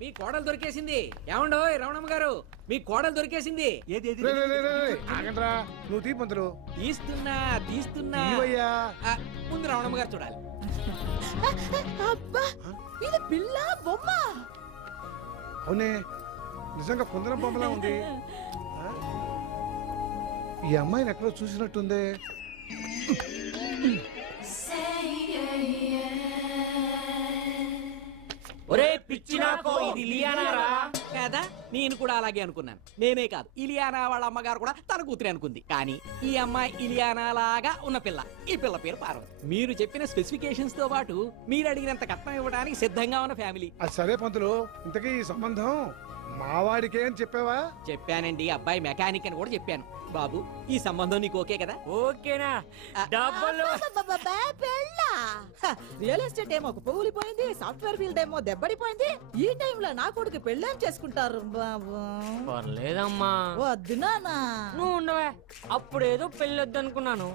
మీ కోడలు దొరికేసింది. ఏమండో రమణమ్మ గారు, మీ కోడలు దొరికేసింది. ఆగండ్రా, నువ్వు తీ పంతులు. తీస్తున్నా తీస్తున్నా. ముందు రమణమ్మ గారు చూడాలి. ఇది పిల్ల బొమ్మ. అవునే, నిజంగా కుందరం బొమ్మలా ఉంది. ఈ అమ్మాయిని ఎక్కడో చూసినట్టుంది. ఒరే పిచ్చినాకో, ఇది ఇలియానారా కదా? నేను కూడా అలాగే అనుకున్నాను. నేనే కాదు, ఇలియానా వాళ్ళ అమ్మగారు కూడా తన కూతురే అనుకుంది. కానీ ఈ అమ్మాయి ఇలియానా లాగా ఉన్న పిల్ల. ఈ పిల్ల పేరు పార్వతి. మీరు చెప్పిన స్పెసిఫికేషన్స్ తో పాటు మీరు అడిగినంత కట్నం ఇవ్వడానికి సిద్ధంగా ఉన్న ఫ్యామిలీ. అది సరే పంతులు, ఇంతకీ ఈ సంబంధం మావాడికే అని చెప్పావా? చెప్పానండి, అబ్బాయి మెకానిక్ అని కూడా చెప్పాను. బాబు, ఈ సంబంధం నీకు ఓకే కదా? ఓకేనా? డబ్బులు రియల్ ఎస్టేట్ ఏమో కూలిపోయింది, సాఫ్ట్వేర్ ఫీల్డ్ ఏమో దెబ్బడిపోయింది. ఈ టైంలో నా కొడుకు పెళ్ళేం చేసుకుంటారు బాబు? పర్లేదమ్మా, వద్దు నానా. నువ్వు ఉండవే. అప్పుడేదో పెళ్ళొద్దు అనుకున్నాను,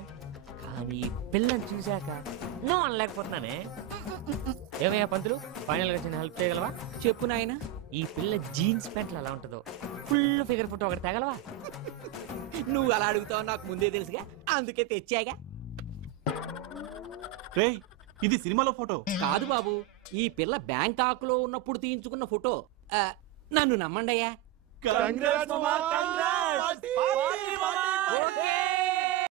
కానీ పిల్లని చూశాక నువ్వు అనలేకపోతున్నానే. ఏమయ్యా పంతులు, ఫైనల్ గా చిన్న హెల్ప్ చేయగలవా? చెప్పు నాయన. ఈ పిల్ల జీన్స్ ప్యాంట్లు ఎలా ఉంటుందో ఫుల్ ఫిగర్ ఫోటో ఒకటి తగలవా? నువ్వు అలా అడుగుతావు నాకు ముందే తెలుసుగా, అందుకే తెచ్చాగా. ఇది సినిమాలో ఫోటో కాదు బాబు, ఈ పిల్ల బ్యాంకాక్ లో ఉన్నప్పుడు తీయించుకున్న ఫోటో. నన్ను నమ్మండి అయ్యా. ఓకే